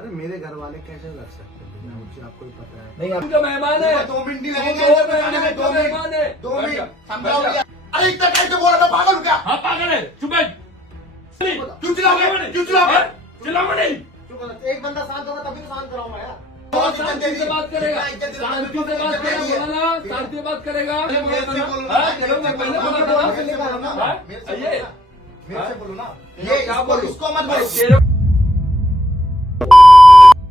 अरे मेरे घर वाले कैसे रख सकते हैं भैया, मुझे आपको ही पता है। नहीं, आप तो मेहमान है। 2 मिनट नहीं लगेंगे, 2 मेहमान है। 2 मिनट समझाओ भैया। अरे इतना कैसे बोल रहा, मैं पागल हूँ क्या? हाँ पागल है, चुप है। क्यों चिल्लाओगे? क्यों चिल्लाओगे? चिल्लाओ नहीं। क्यों बोला? एक बंदा शांत होगा तभी तो शांत कराऊंगा यार। शांति से बात करेगा, शांति से बात करेगा, बोला ना, शांति से बात करेगा। मेरे से बोलो ना, हाँ, चलो मैं पहले बोला था। मेरे से बोलो ना, हाँ, मेरे से आइए। मेरे से बोलो ना, ये ये क्या बोलूं? इसको मत बोलो। तेरे-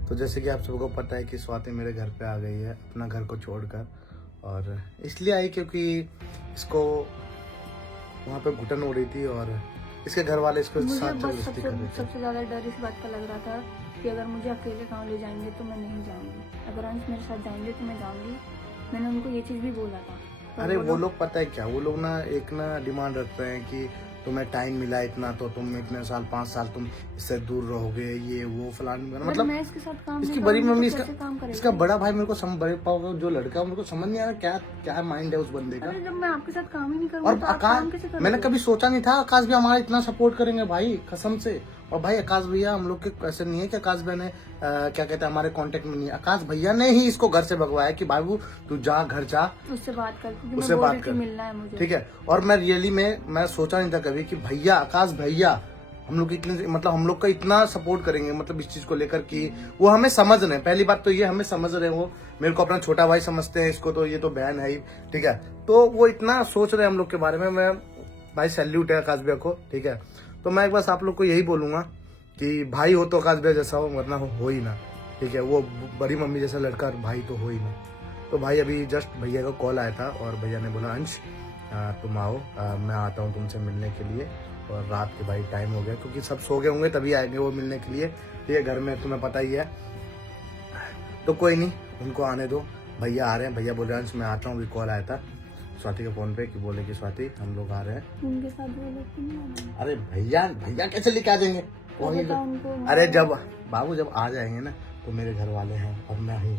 तो जैसे कि आप सबको पता है कि स्वाति मेरे घर पे आ गई है अपना घर को छोड़कर, और इसलिए आई क्योंकि इसको वहाँ पे घुटन हो रही थी और इसके घर वाले इसको मुझे साथ बस जबरदस्ती कर रहे थे। सबसे ज्यादा डर इस बात का लग रहा था कि अगर मुझे अकेले गाँव ले जाएंगे तो मैं नहीं जाऊंगी, अगर अंश मेरे साथ जाएंगे तो मैं जाऊंगी। मैंने उनको ये चीज भी बोला था। पर अरे वो लोग पता है क्या, वो लोग ना एक ना डिमांड रखते हैं कि तुम्हें टाइम मिला इतना तो तुम इतने साल 5 साल तुम इससे दूर रहोगे, ये वो फलान मतलब मैं इसके साथ काम इसकी नहीं बड़ी करूंगी मम्मी तो कैसे काम करेगा? इसका बड़ा भाई मेरे को बड़े पाओ जो लड़का है मेरे को समझ नहीं आ रहा क्या क्या माइंड है उस बंदे का। अरे जब मैं आपके साथ काम ही नहीं करूंगा और तो आप काम कैसे आकाश, करोगे? मैंने कभी सोचा नहीं था आकाश भी हमारा इतना सपोर्ट करेंगे भाई, कसम से। और भाई आकाश भैया हम लोग के ऐसे नहीं है कि आकाश भैया ने क्या कहते हैं हमारे कांटेक्ट में नहीं है। आकाश भैया ने ही इसको घर से भगवाया कि बाबू तू जा घर जा, उससे बात कर, क्योंकि उससे मैं बोल बात रही थी कर। मिलना है मुझे। ठीक है। और मैं रियली में मैं सोचा नहीं था कभी कि भैया आकाश भैया हम लोग इतने मतलब हम लोग का इतना सपोर्ट करेंगे, मतलब इस चीज को लेकर कि वो हमें समझ रहे हैं। पहली बात तो ये हमें समझ रहे हैं, वो मेरे को अपना छोटा भाई समझते हैं, इसको तो ये तो बहन है ही। ठीक है, तो वो इतना सोच रहे हैं हम लोग के बारे में। मैं भाई सैल्यूट है आकाश भैया को। ठीक है, तो मैं एक बार आप लोग को यही बोलूंगा कि भाई हो तो आकाश भैया जैसा हो, वरना हो ही ना। ठीक है, वो बड़ी मम्मी जैसा लड़का भाई तो हो ही ना। तो भाई अभी जस्ट भैया का कॉल आया था और भैया ने बोला अंश तुम आओ, मैं आता हूँ तुमसे मिलने के लिए। और रात के भाई टाइम हो गया क्योंकि सब सो गए होंगे तभी आएंगे वो मिलने के लिए। ठीक है, घर में तुम्हें पता ही है। तो कोई नहीं, उनको आने दो, भैया आ रहे हैं। भैया बोल रहे हैं अंश मैं आता हूँ, अभी कॉल आया था स्वाति के फोन पे कि बोले कि स्वाति हम लोग आ रहे हैं। उनके साथ वो लोग क्यों नहीं आ रहे? अरे भैया कैसे लेके आ जाएंगे वही बता उनको। अरे जब बाबू जब आ जाएंगे ना तो मेरे घर वाले हैं और मैं ही।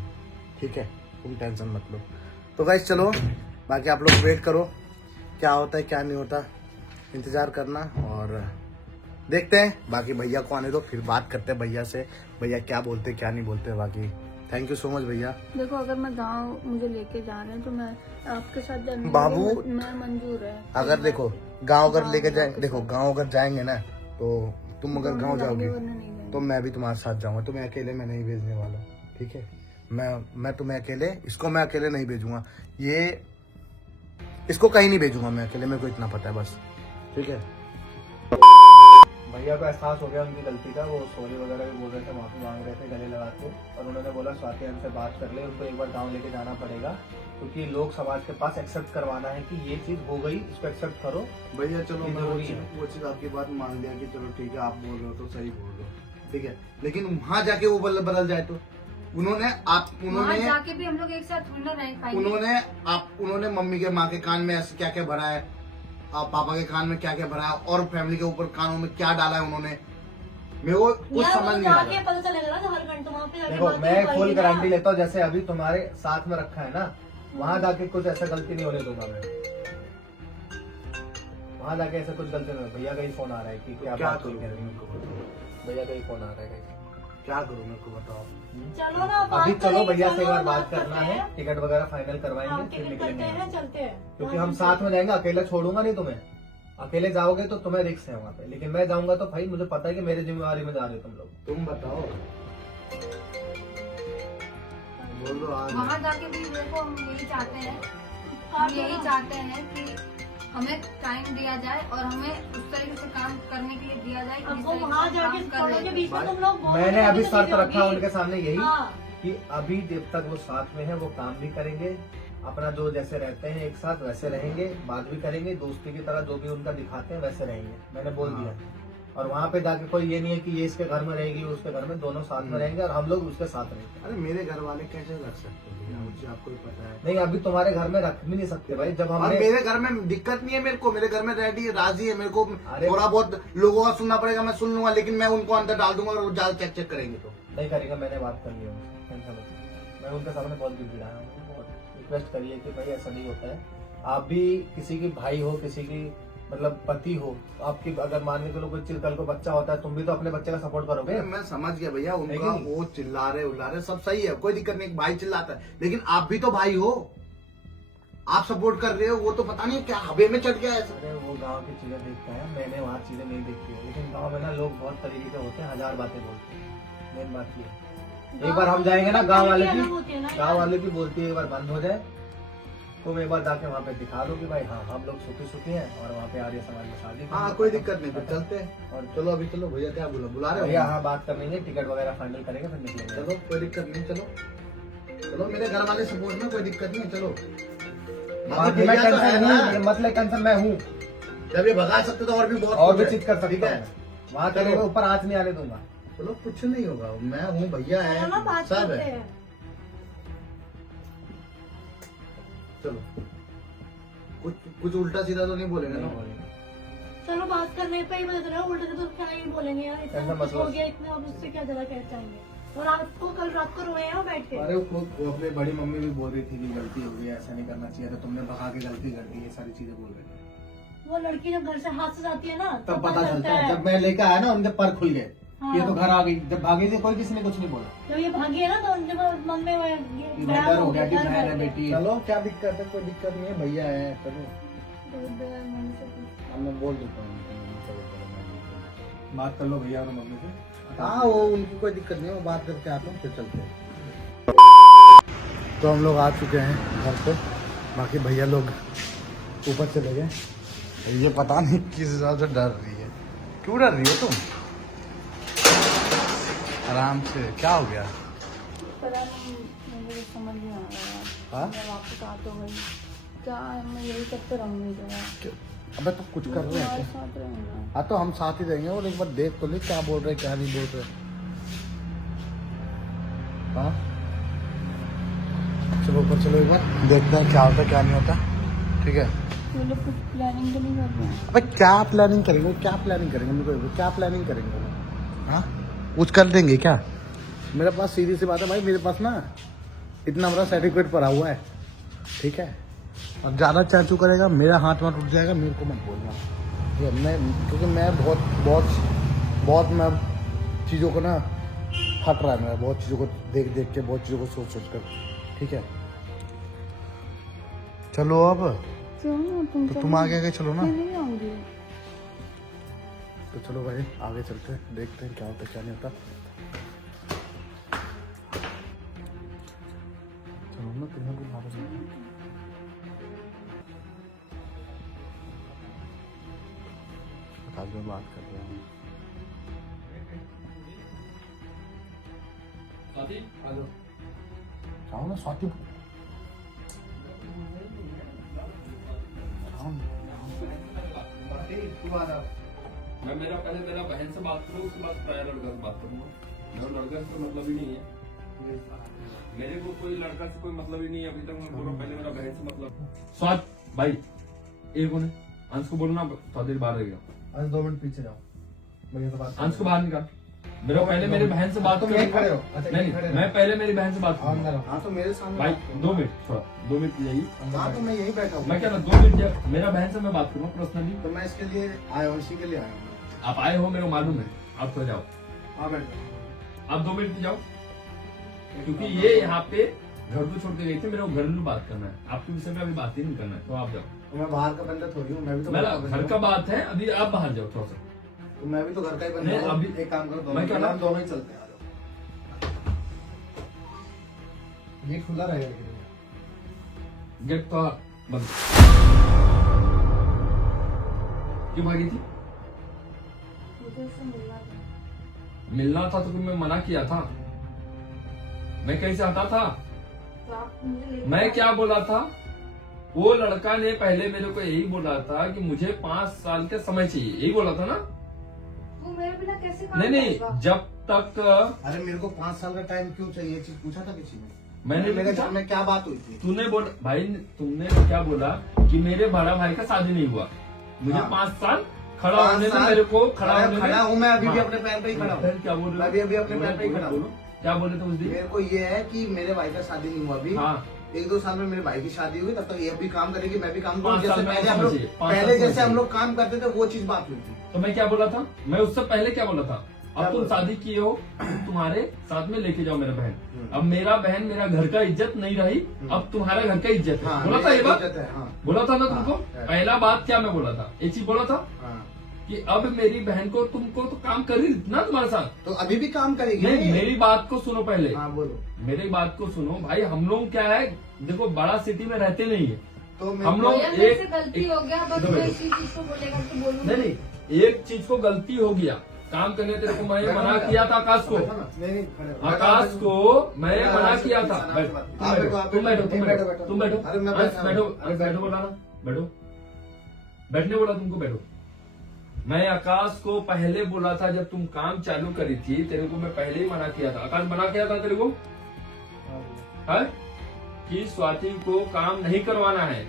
ठीक है, तुम टेंशन मत लो। तो गाइस चलो, बाकी आप लोग वेट करो क्या होता है क्या नहीं होता, इंतजार करना और देखते हैं। बाकी भैया को आने दो, फिर बात करते हैं भैया से, भैया क्या बोलते क्या नहीं बोलते। बाकी थैंक यू सो मच भैया। देखो अगर मैं गांव मुझे लेके जा रहे हैं तो मैं आपके साथ जाने के लिए बाबू, मैं मंजूर है। अगर देखो गाँव अगर लेके जाए, देखो गाँव अगर जाएंगे ना तो तुम अगर गाँव जाओगे तो मैं भी तुम्हारे साथ जाऊंगा। तुम्हें अकेले मैं नहीं भेजने वाला। ठीक है, मैं तुम्हें अकेले, इसको मैं अकेले नहीं भेजूंगा, ये इसको कहीं नहीं भेजूंगा मैं अकेले, मेरे को इतना पता है बस। ठीक है, भैया को एहसास हो गया उनकी गलती का, वो सॉरी वगैरह भी बोल रहे थे, माफी मांग रहे थे गले लगा के। और उन्होंने बोला स्वाति हमसे बात कर ले, उनको एक बार गाँव लेके जाना पड़ेगा क्योंकि लोग समाज के पास एक्सेप्ट करवाना है कि ये चीज हो गई, इसको एक्सेप्ट करो। भैया चलो ये जरूरी है। वो चीज आपकी बात मान लिया कि चलो ठीक है आप बोल रहे हो तो सही बोल रहे हो। ठीक है, लेकिन वहां जाके वो बदल जाए तो वहाँ जाके भी हम लोग एक साथ थोड़ी ना रह पाएंगे। उन्होंने मम्मी के माँ के कान में ऐसे क्या क्या भरा है, पापा के कान में क्या क्या भरा है, और फैमिली के ऊपर कानों में क्या डाला है उन्होंने, मेरे को कुछ समझ नहीं आ रहा। पता चलेगा ना, हर घंटे वहाँ पे देखो मैं फुल गारंटी लेता हूँ, जैसे अभी तुम्हारे साथ में रखा है ना, वहाँ जाके कुछ ऐसा गलती नहीं होने दूंगा मैं। वहाँ जाके ऐसा कुछ गलती नहीं। भैया का ही फोन आ रहा है कि क्या बात करूं करें। मेरे को बताओ, भैया का ही फोन आ रहा है। क्या करूं मेरे को बताओ। चलो ना, अभी बात चलो करेंगे, भैया से एक बार चलो, बात करना करते है, हैं। टिकट वगैरह फाइनल हाँ, करवाएंगे फिर टिकट करते निकलेंगे हैं, चलते हैं। क्योंकि हम साथ में जाएंगे, अकेले छोड़ूंगा नहीं तुम्हें। अकेले जाओगे तो तुम्हें रिस्क है वहाँ पे, लेकिन मैं जाऊंगा तो भाई मुझे पता है कि मेरी जिम्मेवारी में जा रहे हो तुम लोग। तुम बताओ, बोलो आज। वहाँ जाके भी देखो हम यही चाहते हैं, हाँ, हम यही चाहते हैं कि हमें टाइम दिया जाए और हमें उस तरीके से काम करने के लिए दिया जाए कि अब जिस वो तरीके वहाँ से जाके काम कर दोनों रहे के थे। बीच में तुम लोग बोलोगे मैंने अभी तो शर्त चीजें रखा होगी। उनके सामने यही हाँ, कि अभी जब तक वो साथ में है वो काम भी करेंगे, अपना जो जैसे रहते हैं एक साथ वैसे रहेंगे, बात भी करेंगे, दोस्ती की तरह जो भी उनका दिखाते हैं वैसे रहेंगे, मैंने बोल दिया। और वहाँ पे जाके कोई ये नहीं है कि ये इसके घर में रहेगी वो उसके घर में, दोनों साथ में रहेंगे और हम लोग उसके साथ रहेंगे। अरे मेरे घर वाले कैसे रख सकते हैं भैया, मुझे आपको ही पता है। नहीं अभी तुम्हारे घर में रख भी नहीं सकते भाई, जब और हमने मेरे घर में दिक्कत नहीं है, मेरे को मेरे घर में रेडी राजी है। मेरे को अरे थोड़ा बहुत लोगों का सुनना पड़ेगा, मैं सुन लूंगा, लेकिन मैं उनको अंदर डाल दूंगा और वो ज्यादा चेक करेंगे तो नहीं करेगा। मैंने बात कर ली उनसे, टेंशन मत लो। मैं उनके सामने बहुत गिड़गिड़ाया हूँ, बहुत रिक्वेस्ट करिए कि भाई ऐसा नहीं होता है। आप भी किसी की भाई हो, किसी की मतलब पति हो, आपकी अगर मानने के लोग कोई चिलकल को बच्चा होता है, तुम भी तो अपने बच्चे का सपोर्ट करोगे। मैं समझ गया भैया उनका, लेकिन- वो चिल्ला रहे उल्ला रहे सब सही है, कोई दिक्कत नहीं, भाई चिल्लाता है, लेकिन आप भी तो भाई हो, आप सपोर्ट कर रहे हो, वो तो पता नहीं क्या हवे में चढ़ गया ऐसा। अरे वो गांव की चीजें देखता है, मैंने वहाँ चीजें नहीं देखी है, लेकिन गांव में ना लोग बहुत तरीके के होते हैं, हजार बातें बोलते हैं। मेन बात ये है। एक बार हम जाएंगे ना गांव वाले अलग होती है ना की, यार। गांव वाले की बोलती है एक बार बंद हो जाए, तो मैं एक बार जाके वहाँ पे दिखा दो कि भाई हाँ हम लोग सुखी हैं और वहाँ पे आर्य समाज में शादी हाँ करेंगे। कोई दिक्कत नहीं, फिर चलते हैं। और चलो अभी चलो भैया, क्या बुला रहे हो? भैया हाँ बात कर लेंगे, टिकट वगैरह फाइनल करेंगे फिर निकलेंगे। चलो कोई दिक्कत नहीं, चलो चलो, मेरे घर वाले सपोर्ट में कोई दिक्कत नहीं है, चलो। बाकी मैं भैया तो है टेंशन ना, हूँ, मतलब टेंशन मैं हूँ, जब ये भगा सकते तो और भी बहुत और भी कुछ है। चीज कर ठीक सकता है, हूँ। वहाँ तेरे के ऊपर आँच नहीं आने दूंगा। चलो कुछ नहीं होगा, मैं हूँ, भैया चलो ना है, बात सब करते है। हैं। चलो कुछ कुछ उल्टा सीधा तो नहीं बोलेंगे ना? चलो बात करने पे ही बता रहा हूँ, उल्टे तो क्या ही बोलेंगे यार, इतना ऐसा कुछ मतलब- हो गया इतना, अब उससे क्या ज्यादा कह चाहेंगे। और आपको कल रात को रोए हैं बैठ के। अरे वो अपनी बड़ी मम्मी भी बोल रही थी कि गलती हो गई, ऐसा नहीं करना चाहिए था, तुमने भगा के गलती कर दी, ये सारी चीजें बोल रही थी। वो लड़की जब घर से हाथ से जाती है ना तब पता चलता है, जब मैं लेकर आया ना उनके पर खुल गए, हाँ। ये तो घर आ गई, जब भागी थी कोई किसी ने कुछ नहीं बोला। जब ये भागी है ना तो उनके बाद मम्मी डर हो गया कि डर बहन है हो गया। बेटी। चलो क्या दिक्कत है, कोई दिक्कत नहीं है, भैया है, चलो मम्मी से पूछ। मैं बोल देता हूँ, बात कर लो भैया और मम्मी से। हाँ वो उनकी कोई दिक्कत नहीं है, वो बात करके आता हूँ फिर चलते हैं। तो हम लोग आ चुके हैं घर पे, बाकी भैया लोग ऊपर चले गए। ये पता नहीं किस हिसाब से डर रही है, क्यों डर रही हो तुम? आराम से, क्या हो गया? पता नहीं, मुझे कुछ समझ नहीं आ रहा हाँ? यार। मैं वापस आ तो गई, क्या मैं यही करते रहूंगी जो यार। अबे तो कुछ कर रहे हैं तुम्हारे क्या? साथ रहूंगा। हाँ तो हम साथ ही रहेंगे, और एक बार देख तो ले क्या बोल रहे क्या नहीं बोल रहे। हाँ चलो ऊपर चलो, एक बार देखते हैं क्या होता है क्या नहीं होता। ठीक है, ये लोग कुछ प्लानिंग तो नहीं कर रहे हैं? अबे क्या प्लानिंग करेंगे, क्या प्लानिंग करेंगे, मेरे को क्या प्लानिंग करेंगे? हाँ कुछ कर देंगे क्या? मेरे पास सीधी सी बात है भाई, मेरे पास ना इतना बड़ा सर्टिफिकेट पड़ा हुआ है, ठीक है। अब ज़्यादा चाचू करेगा मेरा हाथ वाथ उठ जाएगा, मेरे को मत बोलना, ठीक है। मैं क्योंकि मैं बहुत मैं चीज़ों को ना हट रहा है, मैं बहुत चीज़ों को देख देख के, बहुत चीज़ों को सोच सोच कर, ठीक है। चलो अब क्यों ना तुम तो तुम आगे आगे चलो ना, मैं नहीं आऊंगी। तो चलो भाई आगे चलते हैं, देखते हैं क्या होता है क्या नहीं होता। चलो ना तुम्हें भी बाहर जाना। आज मैं बात कर रहा हूँ। आओ ना स्वाति, आओ ना। मैं मेरा बहन से बात करूँ, उसके बाद प्राय लड़का से बात करूंगा। मेरा लड़का से मतलब ही नहीं है, मेरे को कोई लड़का से कोई मतलब ही नहीं है अभी तक। मैं बोलो पहले मेरा बहन से मतलब। स्वाद भाई एक ने अंश को बोलना थोड़ी देर बाहर रहेगा। 2 मिनट पीछे जाओ, भैया से बात अंश को बाहर निकाल। मेरा पहले मेरी बहन से बात तुम यहीं खड़े हो? अच्छा, यहीं खड़े नहीं, हो। मैं पहले मेरी बहन से बात हाँ, अंदर करूंगा। आओ। हाँ तो मेरे सामने भाई बात करो। 2 मिनट, थोड़ा 2 मिनट यही। हाँ तो मैं यही बैठा हूँ। मैं क्या ना 2 मिनट मेरा बहन से मैं बात करूंगा पर्सनली। तो मैं इसके लिए आया हूँ, इसी के लिए आया हूँ। आप आए हो मेरे को मालूम है, आप तो जाओ, हाँ बैठो। आप 2 मिनट जाओ, क्योंकि ये यहाँ पे घर को छोड़ के गई थी, मेरे को घरेलू बात करना है, आपके विषय में अभी बात ही नहीं करना है, तो आप जाओ। तो मैं बाहर का बंदा थोड़ी हूँ, मैं भी तो मेरा घर का घर बंदा का हूँ। बात है, अभी आप बाहर जाओ थोड़ा सा। तो मैं भी तो घर का ही बंदा नहीं, हूँ। अभी- एक काम करो, मैं क्या दोनों ना- हम दोनों ही चलते हैं। आ जाओ। ये खुला रहेगा कि नहीं? गेट तो बंद। क्यों भागी थी? मुझे उससे मिलना था। मिलना था तो मैं मना किया था, मैं कहीं से हटा था? तो आप मुझे लेके मैं आए। क्या बोला था? वो लड़का ने पहले मेरे को यही बोला था कि मुझे 5 साल का समय चाहिए, यही बोला था ना? वो मेरे बिना कैसे काम नहीं नहीं, करेगा? जब तक अरे मेरे को 5 साल का टाइम क्यों चाहिए, ये चीज पूछा था किसी ने? मैंने मेरे पूछा? घर में क्या बात हुई थी? तूने बोला भाई, तुमने क्या बोला कि मेरे बड़ा भाई का शादी नहीं हुआ, मुझे हाँ। 5 साल खड़ा 5 होने में, साल मेरे को खड़ा अरे होने में। खड़ा हूँ मैं अभी भी हाँ। अपने पैर पे ही खड़ा हूँ। फिर क्या बोल रहे हो? मैं भी अभी अपने पैर पे ही खड़ा हूँ। बोलो, क्या बोले थे उस दिन? मेरे को ये है कि मेरे भाई का शादी नहीं हुआ अभी, हाँ 1-2 साल में मेरे भाई की शादी हुई, तब तक ये भी काम करेगी, मैं भी काम 5 करूंगी। साल जैसे में पहले आप हम लोग समझिए, 5 पहले साल जैसे हम समझिए। लोग काम करते थे, वो चीज बात हुई थी। तो मैं क्या बोला था, मैं उससे पहले क्या बोला था, क्या अब तुम बोला? शादी किए हो, तुम्हारे साथ में लेके जाओ मेरा बहन। अब मेरा बहन मेरा घर का इज्जत नहीं रही, अब तुम्हारा घर का इज्जत है। हाँ, बोला था ये बात, इज्जत है, हाँ, बोला था ना हाँ, तुमको। है। पहला बात क्या मैं बोला था, एक चीज बोला था हाँ। कि अब मेरी बहन को तुमको तो काम कर रही थी ना तुम्हारे साथ। तो अभी भी काम करेगी। नहीं, मेरी बात को सुनो पहले, हाँ बोलो। मेरी बात को सुनो भाई। हम लोग क्या है, देखो बड़ा सिटी में रहते नहीं है तो मेरे हम को- लोग। भैया मेरे से एक गलती हो गया, बस इधर मैं बैठो। इसी चीज को बोलेगा तो बोलूंगी। नहीं नहीं, एक चीज को गलती हो गया, काम करने तेरे को मैं मना किया था आकाश को, नहीं नहीं, खड़े हो। आकाश को मैं मना किया था। बैठ, आप बैठो, तुम बैठो, तुम बैठो, बैठो। तुम बैठो, अरे मैं अंश बैठा हूँ। बैठो, अरे अंश बैठो बोला ना, बैठो, बैठने बोला तुमको, बैठो। मैं आकाश को पहले बोला था, जब तुम काम चालू करी थी, तेरे को मैं पहले ही मना किया था। आकाश मना किया था तेरे को है कि स्वाति को काम नहीं करवाना है,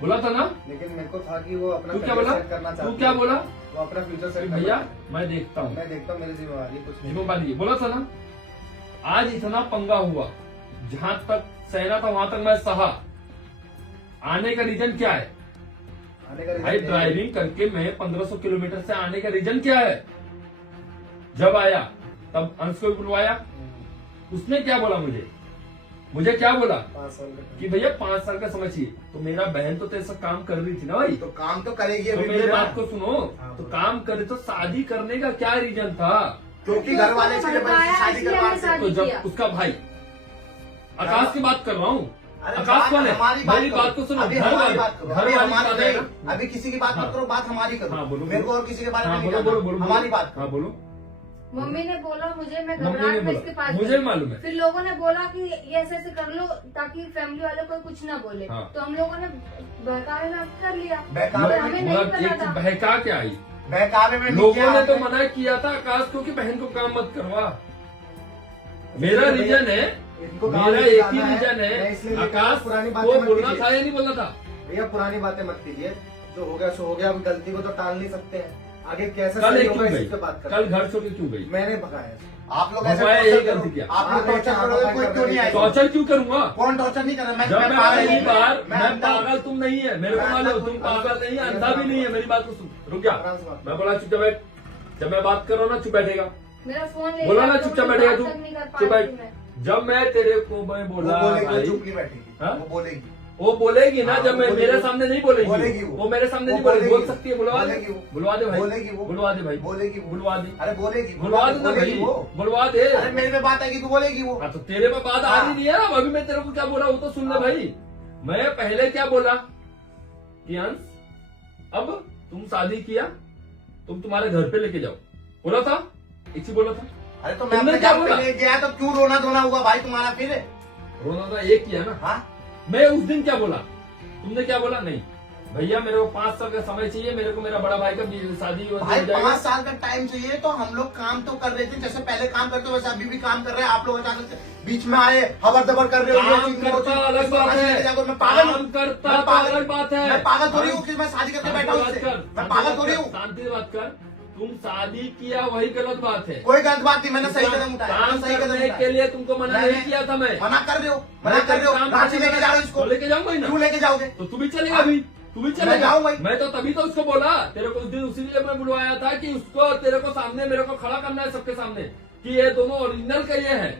बोला था ना। लेकिन मेरे को था कि वो अपना तू क्या career बोला, set करना तू चाहती क्या है। बोला वो अपना फ्यूचर कि सेट भैया मैं देखता हूँ, मैं देखता हूँ, मेरी जिम्मेवारी कुछ नहीं। जिम्मेदारी बोला था ना। आज इतना पंगा हुआ, जहां तक सहना था वहां तक मैं सहा। आने का रीजन क्या है आने का भाई, reason ड्राइविंग करके मैं 1500 किलोमीटर से आने का रीजन क्या है। जब आया तब अंश को भी बुलवाया, उसने क्या बोला मुझे क्या बोला 5 साल का कि भैया 5 साल का समय चाहिए। तो मेरा बहन तो तेरे से काम कर रही थी ना भाई, तो काम तो करेगी तो अभी मेरी भी ना। बात को सुनो। हाँ, तो बोलो। काम करे तो शादी करने का क्या रीजन था। क्योंकि घर वाले से जब शादी करवाते हैं। तो जब उसका भाई, आकाश की बात कर रहा हूँ, अरे आकाश बात कौन है, हमारी मेरी करो। बात को सुनो। अभी घर हमारी वाली बात करो, घर अभी वाली हमारी बात है नहीं, ना। अभी किसी की बात हाँ। मत करो, बात हमारी करो। हाँ, बोलो, मेरे को बोलो। और किसी के बारे में हाँ नहीं बोलो करना। बोलो बोलो, हमारी बात हाँ बोलो। मम्मी ने बोला मुझे, मैं मम्मी ने घबराहट में बोला, इसके पास मुझे गई। मालूम है। फिर लोगों ने बोला कि ये ऐसे ऐसे कर लो ताकि फैमिली वाले कोई कुछ ना बोले। हाँ। तो हम लोगों ने बहकावे में कर लिया। बहकावे और हमें नहीं मतलब पता एक था। बहका के आई। बहकावे में नहीं लोगों किया ने तो आपने। मना किया था आकाश को कि बहन को काम मत करवा। मेरा रीजन है, इनको काम मेरा नहीं एक ही करना है। रीजन मैं है, इसलिए लेकर आकाश पुरानी को बातें मत बोलना कीजिए। था या नहीं बोलना था। भैया पुरानी बातें मत कीजिए, जो हो गया सो हो गया। अब गलती को तो टाल नहीं सकते हैं, आगे कैसे कल सही एक होगा क्यों इस पे बात गई, कर। कल घर छोड़ के क्यों गई। मैंने भगाया। आप लोग ऐसे भगवान टॉर्चर यही करो। गलती किया। आप लोग टॉर्चर करोगे, कोई क्यों नहीं आएगा। टॉर्चर क्यों करूंगा। कौन टॉर्चर नहीं कर रहा। जब मैं पागल पहली नहीं हूँ। बार, मैं अंधा हूँ। पागल तुम नहीं है, मेरे को मैं मालूम अंधा तुम हूँ। पागल नहीं है, मैं अंधा भी अंधा नहीं है। हूँ। मेरी बात को सुन, रुक जा। आराम से बात मैं बोला चुप बैठ, जब मैं बात कर रहा हूँ ना चुप बैठेगा। मेरा फोन ले बोला लिया, ना तो चुपचाप मैं बैठेगा बात तू, तक नहीं कर पा चुप रही बैठ। थी मैं। जब मैं तेरे को मैं वो बोला बोलेगी, वो भाई, चुप नहीं बैठेगी। हाँ? वो बोलेगी। वो बोलेगी ना, हाँ, जब वो मैं बोलेगी। मेरे सामने नहीं बोलेगी, बोलेगी वो। वो मेरे सामने वो नहीं बोलेगी, बोल बोलेगी। सकती है। बुलवा दे, बोलेगी वो। बुलवा दे भाई, बोलेगी वो। बुलवा दे भाई, बोलेगी वो। बुलवा दे, अरे बोलेगी, बुलवा दे ना भाई, बोलेगी वो। बुलवा दे। अरे मेरे पे बात आएगी तो बोलेगी वो। हाँ, तो तेरे पे बात आ रही नहीं है ना। अभी मैं तेरे को क्या बोला वो तो सुन ले भाई। मैं पहले क्या बोला कि अंश अब तुम शादी किया, तुम तुम्हारे घर पे लेके जाओ, बोला था, एक ही बोला था। अरे तो मैं तुमने अपने क्या घर पे बोला? ले गया तो क्यों रोना धोना हुआ भाई तुम्हारा फिर। रोना था एक किया ना। हाँ मैं उस दिन क्या बोला, तुमने क्या बोला, नहीं भैया मेरे को 5 साल का समय चाहिए, मेरे को मेरा बड़ा भाई का शादी हो भाई जाएगा। 5 साल का टाइम चाहिए। तो हम लोग काम तो कर रहे थे, जैसे पहले काम करते वैसे अभी भी काम कर रहे हैं। आप लोग अचानक से बीच में आए, हबर दबर कर रहे हो। ये काम चीज, वो करता चीज, अलग इसको बात फांसी है, लेके जाओगे। मैं पागल हूँ। काम करता मैं तो पागल- अलग बात है। मैं पागल थोड़ी हूँ कि मैं शादी करके बैठा हूँ उससे। मैं पागल थोड़ी हूँ। शांति से बात कर। तुम शादी किया वही गलत बात है। कोई गलत बात नहीं, मैंने सही कदम उठाया। काम मैंने सही कदम करने के उठाया। लिए तुमको मना मैंने- नहीं किया था मैं। मना कर रहे हो, मना कर रहे हो। काम रांची करने लेके जा रहे हो इसको। तो लेके जाऊंगा ही ना। क्यों लेके जाओगे। तो तू भी चलेगा अभी, तू भी मैं चलेगा। जाऊंगा ही। मैं तो तभी तो उसको बोला तेरे को उस दिन, उसी लिए मैं बुलवाया था कि उसको तेरे को सामने मेरे को खड़ा करना है सबके सामने कि ये दोनों ओरिजिनल का ये है।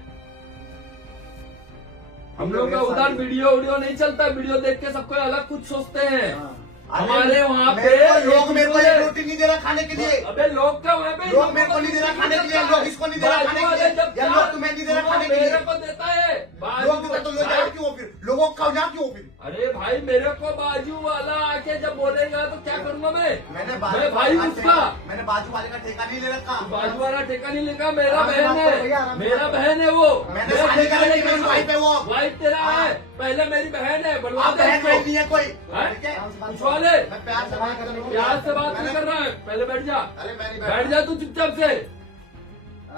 हम लोग का उधर वीडियो नहीं चलता, वीडियो देख के सबको अलग कुछ सोचते हैं। हमारे वहाँ पे लोग मेरे को एक रोटी नहीं दे रहा खाने के लिए। अबे लोग का वहाँ पे लोग मेरे को नहीं दे रहा खाने के लिए, लोग इसको नहीं दे रहा खाने के लिए, या लोग तुम्हें नहीं दे रहा खाने के लिए। मेरे को देता है लोग देते तो लोग जाओ क्यों फिर, लोगों का जाओ क्यों फिर। अरे भाई मेरे को बाजू वाला आके जब बोलेगा तो क्या करूंगा मैं मैंने मैं भाई उसका मैंने बाजू वाले का ठेका नहीं ले रखा। बाजू वाला ठेका नहीं लेगा। मेरा आराम से बहन बात करो भैया, है, आराम से मेरा बात करो। बहन है वो। मैंने मेरा शादी ठेका करी नहीं थी, मेरी लेगा। वाइफ है वो। वाइफ तेरा हाँ। है, पहले मेरी बहन है, बुलवा आप दे बहन उसको। भाई नहीं है कोई। हाँ? ठीक है? पूछवा ले, मैं प्यार से बात कर रहा हूँ। प्यार से बात नहीं कर रहा है, पहले बैठ जा, अरे मैं नहीं बैठ जा तू चुपचाप से।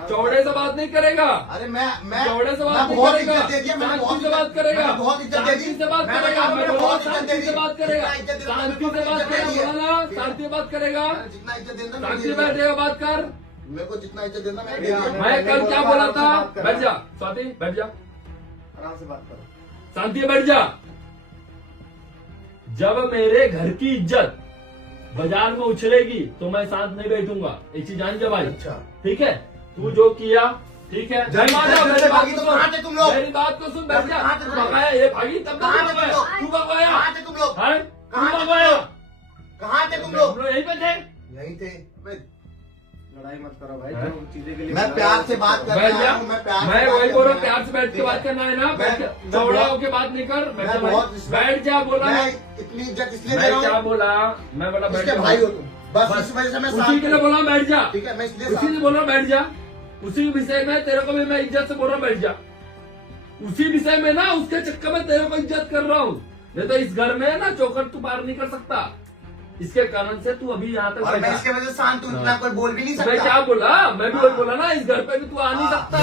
चौड़े से बात नहीं करेगा, अरे मैं चौड़े से बात मैं नहीं बहुत करेगा, इज्जत दे दिया। मैंने शांति बहुत से बात करेगा, मैंने बहुत इज्जत दे दी। शांति से बात मैंने करेगा, कहा, मैं मैंने बोला बहुत इज्जत दे शांति दी। से बात करेगा, जितना इज्जत देना शांति मेरे को से बात इज्जत दे करेगा, दी है। बोला ना शांति से बात करेगा, मैंने जितना इज्जत देना मैंने शांति दे से दिया। बैठेगा, बात कर। मेरे को जितना इज्जत देना मैंने भैया, दे दिया। मैं कल क्या बोला था, बात कर बैठ रहा जा स्वाति, बैठ जा, आराम से बात करो। शांति से बैठ जा। जब मेरे घर की इज्जत बाजार में उछलेगी तो मैं शांत नहीं बैठूंगा, एक चीज जान जा भाई। अच्छा। ठीक है, तू जो किया ठीक है। जब मेरी बात भागी को तो कहाँ थे सुन, तुम लोग? मेरी बात को सुन, बैठ जा। कहाँ थे तू तुम लोग? भगाया, ये भागी तब कहाँ थे तक तुम लोग? तू भगवाया, कहाँ थे तुम लोग? हैं? कहाँ तू थे भगवाया, कहाँ थे तुम लोग? हम लोग यहीं पे थे। यहीं थे। लड़ाई मत करो भाई, हाँ? जो चीजें के लिए मैं प्यार से बात कर बैठ रहा जा। हूँ, मैं प्यार से मैं बात वही कर बोल रहा रहा हूँ, प्यार से बैठ के बात करना है ना, मैं- बैठ के मैं चौड़ा बहुत- होके बात नहीं कर। बैठ मैं जा भाई। बहुत रिस्पेक्ट- बैठ जा बोला मैं मैं इतनी इज्जत इसलिए दे मैं रहा क्या हूँ, बोला, मैं बोला बैठ इसके जा। भाई हो तुम, बस इस वजह से मैं उसी साथ के लिए हूँ। बोला बैठ जा, ठीक है, मैं इसलिए उसी साथ से हूँ। बोला बैठ जा। उसी विषय में तेरे को भी मैं इज्जत से बोल रहा हूँ बैठ जा। उसी विषय में ना, उसके चक्कर में तेरे को इज्जत कर रहा हूँ। नहीं तो इस घर में ना चौखट तू पार नहीं कर सकता। इसके कारण से तू अभी यहाँ तक और मैं बैठा। इसके वजह से शांत हूँ, इतना हाँ। कोई बोल भी नहीं मैं सकता। क्या बोला, मैं भी वही बोला ना, इस घर पे भी तू आ नहीं हाँ। सकता।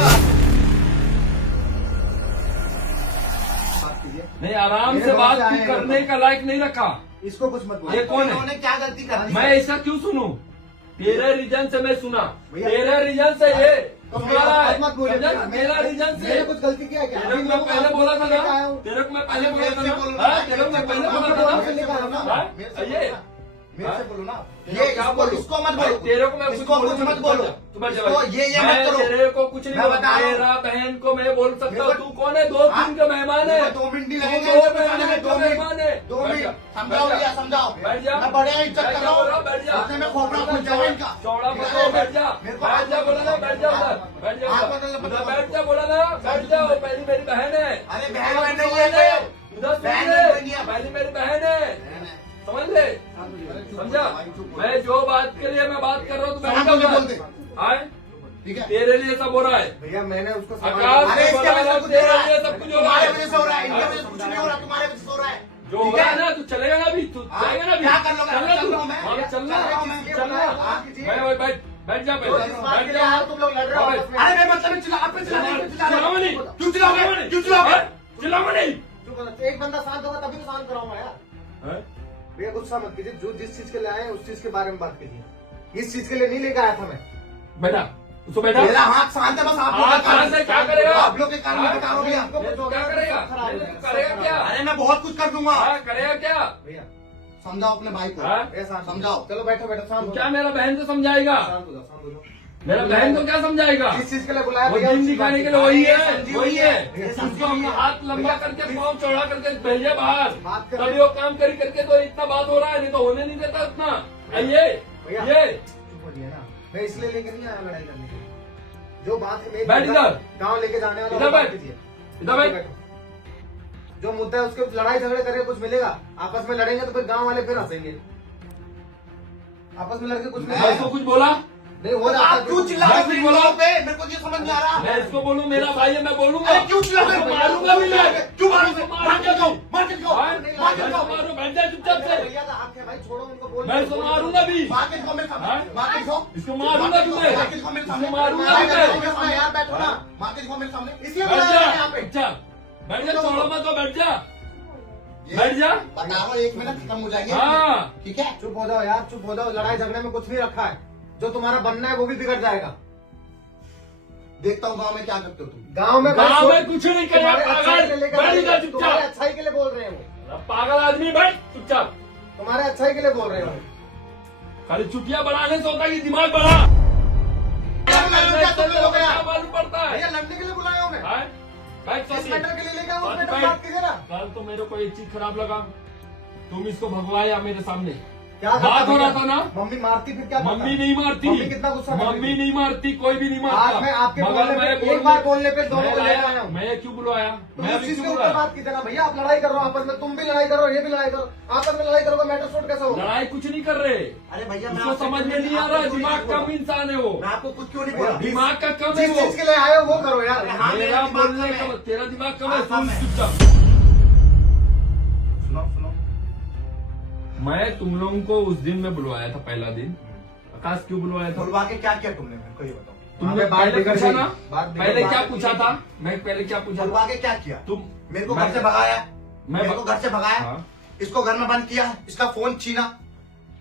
बात कीजिए। नहीं, आराम मेरे से बहुत बात से तू आए हैं करने लोग। का लायक नहीं रखा। इसको कुछ मत बोलो। ये कौन है? इन्होंने क्या गलती कर दी? मैं ऐसा क्यों सुनूं? तेरे रीजन से मैं सुना, भैया- तेरे रीजन से ये तो सुना रहा है। मत बोलिए। समझा? तेरा रीजन से मैंने कुछ गलती किया क्या? तेरे को मैं पहले बोला था ना, तेरे को मैं पहले बोला था ना, हाँ, तेरे को मैं पहले बोला था ना। हाँ? ये मेरे से बोलो ना, ये ये क्या बोलूं? इसको मत भाई, बोलो, तेरे को मैं कुछ इसको कुछ बोलूं, मत बोलो, तू बैठ जा इसको भाई। ये मैं मत करो। तेरे को कुछ नहीं मैं बोलूं, बता रहा हूँ। तेरा बहन को मैं बोल सकता हूँ। मेरे को- तू कौन है? 2 हाँ? दिन का मेहमान है। 2 मिनट नहीं तू लगेंगे, 2 बताने में महीने 2 का मिनट, मेहमान है। 2 बैठ मिनट जा, समझाओ बैठ जा। भैया, समझाओ। बैठ जा। मैं बड़े इज्जत मैं कर क्या रहा बोल रहा हूँ? हूँ, बैठ जा। उसने मैं खोपड़ा खुल जाऊँ इनका। चौड़ा मत हो, बैठ जा। मेरे को बैठ जा बोला ना, बैठ जा उधर, बैठ जा हाथ उधर। बदल- उधर बैठ जा बोला ना, बैठ जा। वो पहली मेरी बहन है। अरे बहन वहन नहीं है तो। उधर सुन बहन ले, नहीं है। पहली मेरी बहन है, समझ ले, समझा? मैं जो बात के लिए मैं बात कर रहा हूँ, तो बैठ समझ जा बोलते। उधर। आए? ठीक है, तेरे लिए सब हो रहा है। भैया मैंने उसको आकाश अरे से इसके बोला वजह रहा से हूँ, कुछ तेरे हो रहा लिए है, सब कुछ हो रहा तुम्हारे है। वजह से हो रहा है, इनके वजह से कुछ नहीं हो रहा, तुम्हारे वजह से हो रहा है। जो हो ठीक रहा है? है ना, तू चलेगा ना अभी, तू हाँ, चलेगा ना अभी। क्या कर लोगे? चलना चल तू, रहा हूँ मैं। वहाँ पे चलना, चल रहा हूँ मैं। चलना। हाँ, कीजिए। मैं वही बैठ जा पहले, बैठ जा। तुम लोग लड़ रहे हो आपस में। अरे मैं मतलब चिल्ला, आप पे चिल्ला रहे हो, चिल्ला रहे हो। चिल्लाओ नहीं, क्यों चिल्लाओगे? क्यों चिल्लाओगे? चिल्लाओ नहीं। चुप हो जा। एक बंदा शांत होगा तभी तो शांत कराऊंगा यार। हैं? भैया गुस्सा मत कीजिए, जो जिस चीज के लिए आए हैं उस चीज के बारे में बात कीजिए। इस चीज के लिए नहीं लेकर आया था मैं। बैठा, उसको बैठा। मेरा हाथ शांत है, बस आप लोग हाथ के कारण शांत है, क्या करेगा? आप लोग के कारण मैं बता रहा हूँ भैया। तू क्या करेगा? तू करेगा क्या? अरे मैं बहुत कुछ कर दूंगा। हाँ, करेगा क्या? भैया समझाओ अपने भाई को। हाँ? भैया शांत हो जाओ। समझाओ। चलो बैठो बैठो, शांत तू हो क्या जाओ। मेरा बहन को समझाएगा? शांत हो जाओ, शांत हो जाओ। मेरा बहन को क्या समझाएगा? जिस चीज के लिए बुलाया वो भैया, दिन उसी दिखाने बात के लिए वही है, समझी वही हुई है। है। उसको हम हाथ लंबा करके पाँव चौड़ा करके भेजे बाहर, बात कर- तभी वो काम करी करके तो इतना बात हो रहा है, नहीं तो होने नहीं देता इतना। ये भैया। ये चुप हो जाइए ना। मैं इसलिए लेकर नहीं आया लड़ाई करने के लिए। जो बात है मेरी बैठ इधर। गाँव लेके जाने वाला इधर वो बात बैठ। कीजिए। इधर बैठ। बैठो। जो मुद्दा है उसके लड़ाई झगड़े करके कुछ मिलेगा? आपस में लड़ेंगे तो फिर गांव वाले फिर हंसेंगे। आपस में लड़के कुछ मैं नहीं इसको कुछ बोला? नहीं हो जाता आप क्यों चिल्ला रहे हो मेरे लोगों पे? मेरे को ये समझ नहीं आ रहा। मैं इसको बोलूं मेरा भाई है, मैं बोलूंगा। अरे क्यों चिल्ला रहे हो? इसको मारूंगा भी मैं। क्यों मारोगे? इसको मार के दिखाओ, मारूंगा मार के दिखाओ, हाँ? मार के मैं दिखाओ। इसको मारूं, बैठ जा चुपचाप से। भैया का हक है भाई, छोड़ो उनको बोल। मैं इसको मारूंगा भी। मार के दिखाओ मेरे सामने। हाँ? मार के दिखाओ। इसको मारूंगा भी मैं। मार के दिखाओ मेरे सामने। इसको मारूंगा मार भी के मैं। दिखाओ मेरे सामने। यार बैठो ना। मार के दिखाओ मेरे सामने। इसलिए बैठ बुलाया जा, है यहाँ पे। अच्छा बैठ जा, चौड़ा मत हो, बैठ जा। ये बैठ जा। बताओ, 1 मिनट खत्म हो जाएंगे। हाँ। ठीक है? चुप हो जाओ यार, चुप हो जाओ। लड़ाई झगड़े में कुछ नहीं रखा है। जो तुम्हारा बनना है वो भी बिगड़ जाएगा। देखता हूँ गाँव में क्या करते हो तुम। गांव में भाई गाँव में सो- कुछ नहीं करेगा, तुम्हारे अच्छाई के लिए पागल। लेकर बैठ आए जा हैं। चुपचाप। तुम्हारे अच्छाई के लिए बोल रहे हैं वो। पागल आदमी, बैठ चुपचाप। तुम्हारे अच्छाई के लिए बोल रहे हो। खाली चुटिया बढ़ाने से होता है कि दिमाग बढ़ा। क्या तुम लोगों को क्या यार? मालूम पड़ता है? भैया लड़ने के लिए बुलाया हूँ मैं। हाँ? बैठ इस सौदी। मैटर के लिए लेकर उस सौदी मैटर में बैठ। बात कीजिए ना। कल तो मेरे को एक चीज खराब लगा, तुम इसको भगवाया मेरे सामने। क्या बात हो रहा था ना? मम्मी मारती फिर क्या करता? मम्मी नहीं मारती, मम्मी कितना गुस्सा करती मम्मी थी? नहीं मारती, कोई भी नहीं मारता। आज मैं आपके मगर बोलने मैं पे एक बार बोलने पे दोनों को मैं लेकर लाया, आया हूँ। मैं क्यों बुलवाया? तो मैं उस अभी चीज क्यों के ऊपर बुलाया? बात कीजिए ना भैया। आप लड़ाई कर रहे हो आपस में, तुम भी लड़ाई करो, ये भी लड़ाई करो। आपस में लड़ाई करोगे मैटर शॉर्ट कैसे होगा? लड़ाई कुछ नहीं कर रहे, अरे भैया मैं उसको आपसे समझ में क्यों नहीं आ आपको रहा। क्यों नहीं दिमाग बोला? कम इंसान है वो, मैं आपको कुछ क्यों नहीं बोला? दिमाग का कम है जिस वो। चीज के लिए आए हो वो करो यार। हाँ, मेरा मेरा दिमाग बोलने कम का है। तेरा दिमाग कम है, हाँ, कम सुन है। चुपचाप। सुनो सुनो। मैं तुम लोगों को उस दिन में बुलवाया था, पहला दिन। आकाश क्यों बुलवाया था? बुलवा के क्या किया तुमने? मेरे को ये बताओ। तुमने हमें बात पहले बिगड़ पूछा गई। ना? बात बिगड़ पहले गई। क्या पूछा था? मैं पहले क्या पूछा था? बुलवा के क्या किया? तुम मेरे को मैं- घर से भगाया, मैं मेरे को घर से भगाया, हाँ। इसको घर में बंद किया, इसका फोन छीना।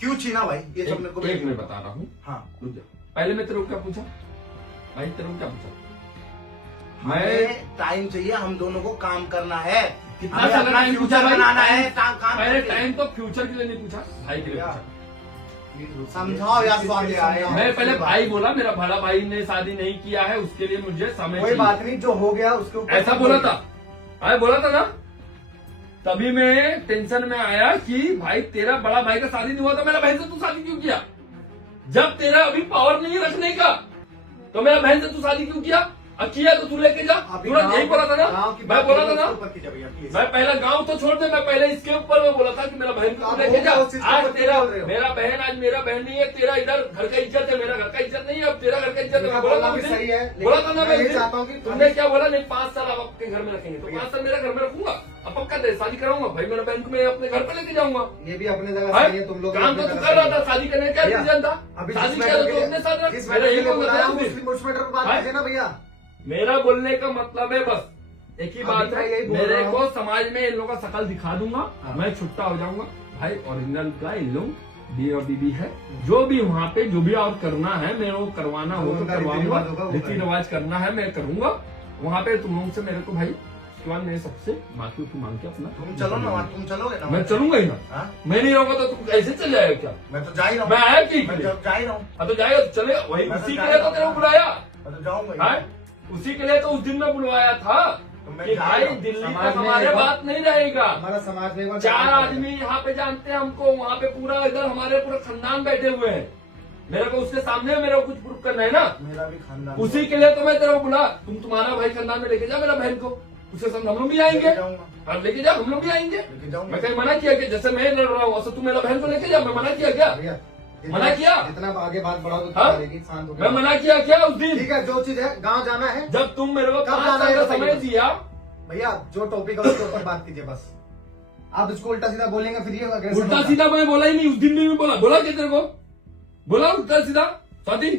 क्यों छीना भाई? ये सब मेरे को एक मैं बता रहा हूँ, हाँ। रुक जा। पहले मैं तेरे को क्या पूछा भाई? तेरे को क्या पूछा? मैं हमें टाइम चाहिए, हम दोनों को काम करना है। कितना हमें सारा अपना टाइम पूछा फ्यूचर भाई? बनाना है, काम पहले करके। टाइम तो फ्यूचर के लिए नहीं पूछा, भाई के लिए पूछा। समझाओ यार स्वाति, समझाओ। मैं पहले भाई बोला, मेरा बड़ा भाई ने शादी नहीं किया है, उसके लिए मुझे समय कोई चाहिए। बात नहीं, जो हो गया उसके ऊपर ऐसा बोला था, अरे बोला था ना। तभी मैं टेंशन में आया कि भाई तेरा बड़ा भाई का शादी नहीं हुआ था, मेरा बहन से तू शादी क्यों किया? जब तेरा अभी पावर नहीं है रखने का, तो मेरा बहन से तू शादी क्यों किया? अब किया तो तू लेके जा। तुरंत यही बोला था ना, मैं बोला था ना। मैं पहला गांव तो छोड़ दे, मैं पहले इसके ऊपर मैं बोला था कि मेरा बहन को आप लेके जा। वो चीज़ को आज बोल तेरा रहे हो। मेरा बहन, आज मेरा बहन नहीं है, तेरा इधर घर का इज्जत है, मेरा घर का इज्जत नहीं है, अब तेरा घर का इज्जत है। मैं बोला था भी उस सही दिन, है, लेकिन बोला था ना मैं मैं ये उस दिन। चाहता हूं कि तुमने क्या बोला? नहीं 5 साल आप अपने घर में रखेंगे, तो 5 साल मेरा घर में रखूंगा। अब पक्का दे शादी कराऊंगा भाई, मेरा बहन को मैं अपने घर पे लेके जाऊंगा। ये भी अपने जगह सही है, तुम लोग काम तो तू कर रहा था, शादी करने का भैया, रीजन था। अभी शादी जिस किया तो मैटर तू के अपने साथ लिए- रख। जिस मेरा मैटर के यही लिए बोल बुलाया रहा हूं, था। उस मैटर पर बात हाँ? कीजिए ना भैया। मेरा बोलने का मतलब है बस एक ही अभी बात मैं है, यही बोल मेरे रहा को हूं। समाज में इन लोगों का शकल दिखा दूंगा, हाँ। मैं छुट्टा हो जाऊंगा। भाई ओरिजिनल का इन लोग बी और बीबी है, जो भी वहाँ पे जो भी और करना है मेरे को करवाना हो तो उनका करवाऊंगा, रीति-रिवाज होगा, वो रीति करेंगे। रिवाज करना है मैं करूंगा वहाँ पे। तुम लोगों से मेरे को भाई उसके बाद मेरे सबसे बाकी तू मांग के अपना तुम चलो ना वहाँ, तुम चलोगे ना मैं चलूंगा ही ना। हाँ? मैं नहीं रहूंगा तो तू ऐसे चल जाएगा क्या? मैं तो जा ही रहा मैं हूँ, आया कि मैं तो जा ही रहा हूँ, हाँ तो जाएगा तो चलेगा, वही मैं तो उसी के जाएगा। लिए तो तेरे को बुलाया मैं तो जाऊंगा ही। है, उसी के लिए तो उस दिन में बुलवाया था तो मैं कि जा भाई रहा हूँ। दिल्ली समाज तक में हमारे एक बार- बात नहीं रहेगा। हमारा समाज में एक बार 4 आदमी यहाँ पे जानते हैं हमको, वहाँ पे पूरा इधर हमारे पूरा खानदान बैठे हुए हैं। मेरे को उसके सामने मेरे को कुछ प्रूफ करना है ना, मेरा भी खानदान उसी के लिए तो मैं तेरे को बुला। तुम्हारा भाई खानदान में लेके जा मेरा बहन को, उसके संग हम लोग भी आएंगे। लेके जाऊंगा, हाँ लेके जा, हम लोग भी आएंगे। लेके जाऊंगा। मैं कहीं मना किया कि जैसे मैं लड़ रहा हूँ ऐसे तू मेरा बहन को लेके जा? मैं मना किया क्या? भैया, मना किया? जितना आगे बात बढ़ाओ तो हाँ? चलेगी, शांत हो मैं मना किया क्या उस दिन? ठीक है, जो चीज है गांव जाना है जब तुम मेरे को कब 5 जाना साल है का बताइए समय बस। दिया। भैया, जो टॉपिक है उसके ऊपर बात कीजिए बस। आप इसको उल्टा सीधा बोलेंगे फिर ये aggression उल्टा होगा। सीधा मैं बोला ही नहीं, उस दिन भी मैं बोला क्या तेरे को? बोला उल्टा सीधा स्वाति?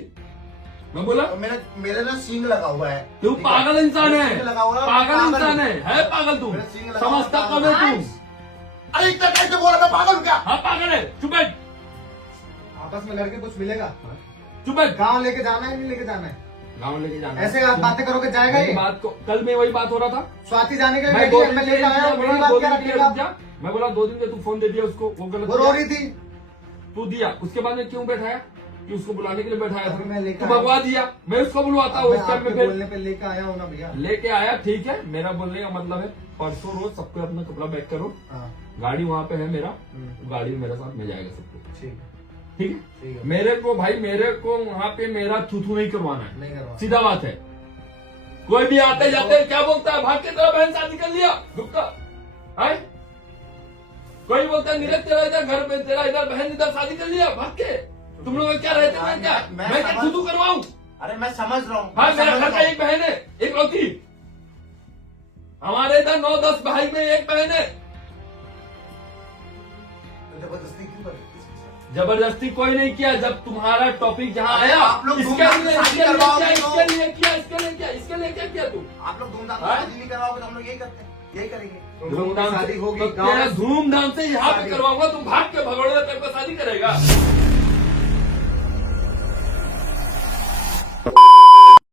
मैं बोला तो मेरे ना सींग लगा हुआ है। तू ठीक है? पागल इंसान मेरे है, सींग लगा हुआ है, पागल मैं इंसान हूँ। है पागल तू, मेरा सींग लगा हुआ है, समझता पागल कब है हूँ। तू? अरे इतना कैसे बोला, मैं पागल हूँ क्या? हाँ पागल है, चुप बैठ, आपस में लड़के कुछ मिलेगा? चुप बैठ। गांव लेके जाना है नहीं लेके जाना है? गाँव लेके जाना है। ऐसे आप बातें करोगे जाएगा मेरी ये? बात को कल में वही बात हो रहा था। स्वाति जाने के लिए मैं रेडी 2 है, दिन मैं के लेके लिए आया हूँ, मेरी बात 2 क्या दिन के लिए रखिएगा? रुक जा। मैं बोला 2 दिन के तू फोन दे दिया उसको, वो गलत वो रो रही थी। तू दिया, उसके बाद में क्यों बैठाया कि उसको बुलाने के लिए बैठाया अभी मैं था? लेकर तू भगवा दिया, मैं उसको बुलवाता हूँ मैं उस टाइम आपके में फिर बोलने पे लेके आया हूँ ना भैया। लेके आया। ठीक है, मेरा बोलने का मतलब है परसों रोज सबको अपना कपड़ा पैक करो, हाँ, गाड़ी वहाँ पे है मेरा, हम्म, गाड़ी में मेरे साथ में जाएगा सबको। ठीक ठीक है, ठीक है, मेरे को भाई मेरे को वहाँ पे मेरा थूथू नहीं करवाना है, नहीं करवा। सीधा बात है। कोई भी आते जाते क्या बोलता है, भाग के तेरा बहन शादी कर लिया गुप्ता है? कोई बोलता है नीरज तेरा इधर घर में, तेरा इधर बहन इधर शादी कर लिया, भाग के। तुम लोग क्या रहते हैं क्या? मैं मैं क्या समझ- थूथू करवाऊं? अरे मैं समझ रहा हूँ, हाँ मैं मेरा समझ घर रहा का हूँ। एक बहन है, एक लौती। हमारे इधर 9-10 भाई में एक बहन है। तो जबरदस्ती क्यों कर रहे हो इसके साथ? जबरदस्ती कोई नहीं किया। जब तुम्हारा टॉपिक जहाँ अरे आया, आप लोग इसके धूमधाम लिए से शादी इसके लिए करवाओगे क्या, तो? इसके लिए क्या, इसके लिए क्या, इसके लिए क्या किया तू? आप लोग धूमधाम से हाँ? शादी नहीं करवाओगे तो हम लोग यही करते हैं, यही करेंगे। धूमधाम से शादी होगी तो गाँव तेरा में। धूमधाम से यहाँ पे शादी। करवाऊंगा, तुम भाग के भगोड़े टाइप का शादी करेगा।